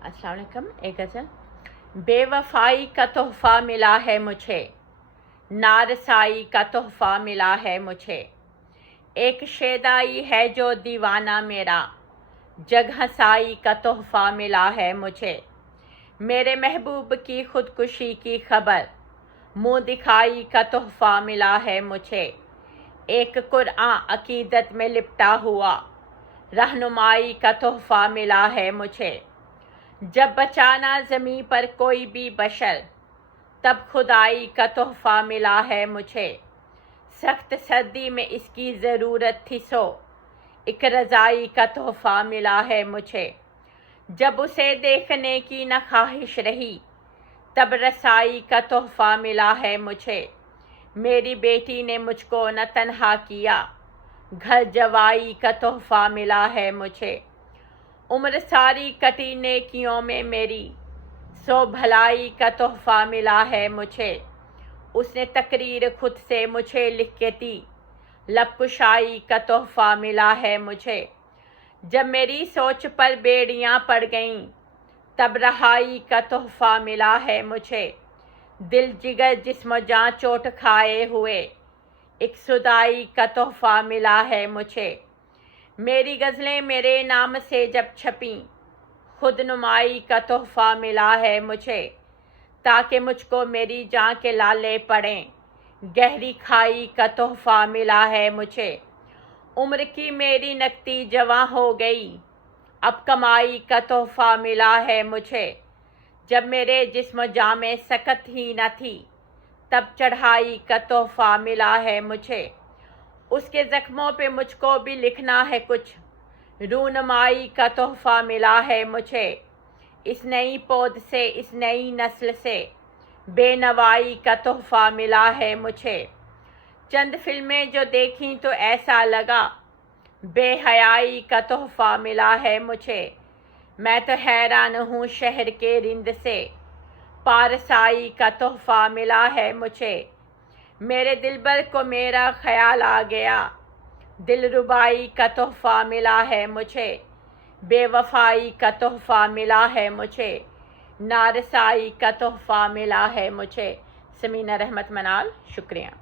अस्सलाम वालेकुम। एक गज़ल। बेवफाई का तोहफ़ा मिला है मुझे, नारसाई का तोहफ़ा मिला है मुझे, एक शेदाई है जो दीवाना मेरा, जग हंसाई का तोहफ़ा मिला है मुझे। मेरे महबूब की खुदकुशी की खबर, मुँह दिखाई का तोहफ़ा मिला है मुझे। एक कुरान अकीदत में लिपटा हुआ, रहनुमाई का तोहफ़ा मिला है मुझे। जब बचाना ज़मीं पर कोई भी बशर, तब खुदाई का तोहफ़ा मिला है मुझे। सख्त सर्दी में इसकी ज़रूरत थी सो, एक रज़ाई का तोहफ़ा मिला है मुझे। जब उसे देखने की न ख्वाहिश रही, तब रसाई का तोहफ़ा मिला है मुझे। मेरी बेटी ने मुझको न तन्हा किया, घर जवाई का तोहफ़ा मिला है मुझे। उम्र सारी कटी नेकियों में मेरी, सो भलाई का तोहफ़ा मिला है मुझे। उसने तकरीर खुद से मुझे लिख के दी, लब कुशाई का तोहफ़ा मिला है मुझे। जब मेरी सोच पर बेड़ियां पड़ गईं, तब रहाई का तोहफ़ा मिला है मुझे। दिल जिगर जिस्म जान चोट खाए हुए, एक सुदाई का तोहफ़ा मिला है मुझे। मेरी गज़लें मेरे नाम से जब छपीं, खुद नुमाई का तोहफ़ा मिला है मुझे। ताकि मुझको मेरी जान के लाले पड़ें, गहरी खाई का तोहफ़ा मिला है मुझे। उम्र की मेरी नकती जवां हो गई, अब कमाई का तोहफ़ा मिला है मुझे। जब मेरे जिस्म जान में सकत ही न थी, तब चढ़ाई का तोहफ़ा मिला है मुझे। उसके ज़ख्मों पे मुझको भी लिखना है कुछ, रूनमाई का तोहफ़ा मिला है मुझे। इस नई पौध से, इस नई नस्ल से, बेनवाई का तोहफ़ा मिला है मुझे। चंद फिल्में जो देखीं तो ऐसा लगा, बेहयाई का तोहफ़ा मिला है मुझे। मैं तो हैरान हूँ शहर के रिंद से, पारसाई का तोहफ़ा मिला है मुझे। मेरे दिलबर को मेरा ख्याल आ गया, दिलरुबाई का तोहफ़ा मिला है मुझे। बेवफाई का तोहफ़ा मिला है मुझे, नारसाई का तोहफ़ा मिला है मुझे। समीना रहमत मनाल, शुक्रिया।